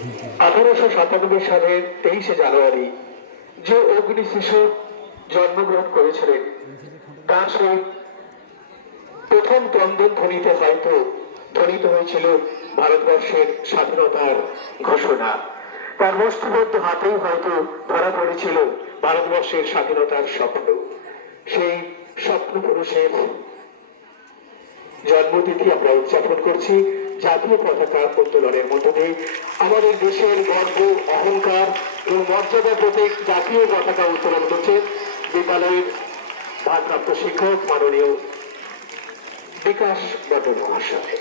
1897 সালের 23শে জানুয়ারি যে অগ্নি শিশু জন্মগ্রহণ করেছিলেন তার সেই প্রথম ক্রন্দন ধ্বনিত হয়েছিল ভারতবর্ষের স্বাধীনতার ঘোষণা। তার মুষ্টিবদ্ধ হাতেই হয়তো ধরা পড়েছিল ভারতবর্ষের স্বাধীনতার স্বপ্ন। সেই স্বপ্ন পুরুষের জন্মতিথি আমরা উদযাপন করছি জাতীয় পতাকা উত্তোলনের মধ্য দিয়ে। আমাদের দেশের গর্ব, অহংকার এবং মর্যাদার প্রতীক জাতীয় পতাকা উত্তোলন করছে বিদ্যালয়ের ভারপ্রাপ্ত শিক্ষক মাননীয় বিকাশ মন্ডল মহাশয়।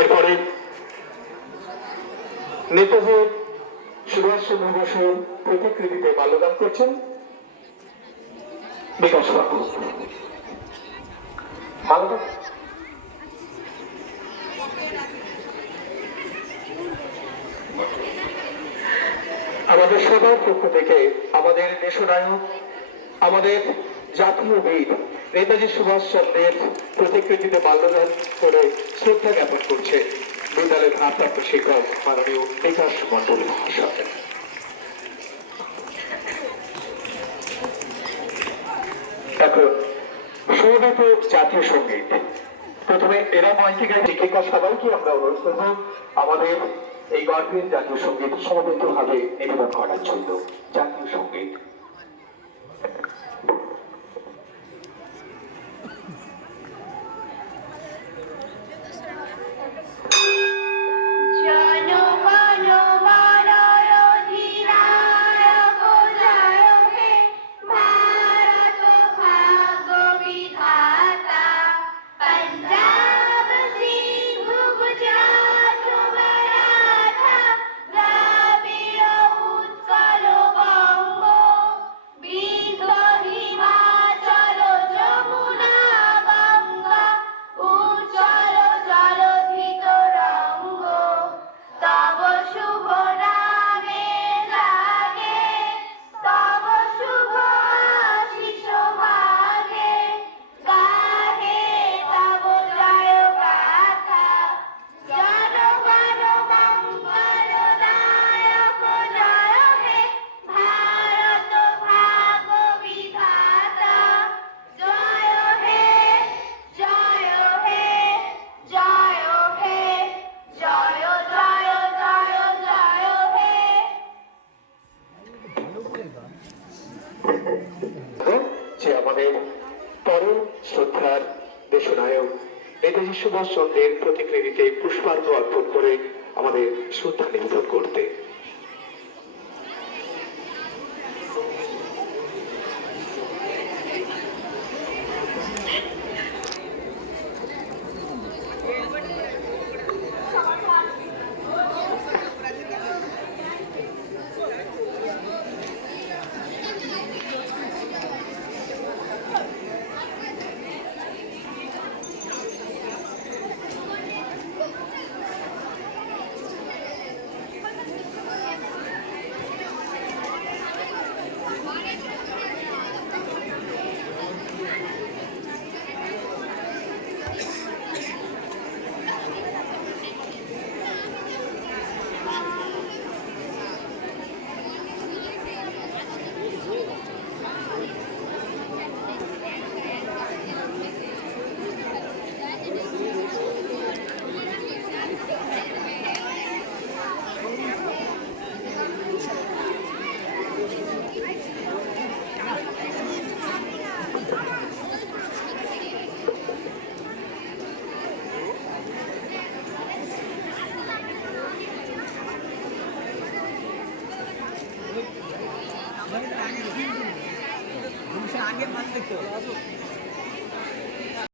এরপরে নেতাজি সুভাষচন্দ্র বসুর প্রতিকৃতিতে মাল্যদান করছেন বিকাশ বাবু। আমাদের সবার পক্ষ থেকে আমাদের দেশনায়ক, আমাদের জাতীয় বীর নেতাজি সুভাষচন্দ্রের প্রতিকৃতিতে মাল্যদান করে শ্রদ্ধা জ্ঞাপন করছে বিদ্যালয়ের ভারপ্রাপ্ত শিক্ষক মাননীয় বিকাশ মন্ডল মহাশয়। এখন সমবেত জাতীয় সঙ্গীত। প্রথমে এরা মাইকে গায়ে শিক্ষিকা সবাইকে আমরা অনুরোধ করব আমাদের এই গর্বের জাতীয় সঙ্গীত সমবেত ভাবে নিবেদন করার জন্য। জাতীয় সঙ্গীত। পরম শ্রদ্ধার দেশনায়ক নেতাজি সুভাষ চন্দ্রের প্রতিকৃতিতে পুষ্পার্ঘ্য অর্পণ করে আমাদের শ্রদ্ধা নিবেদন করতে। आगे मत देखो।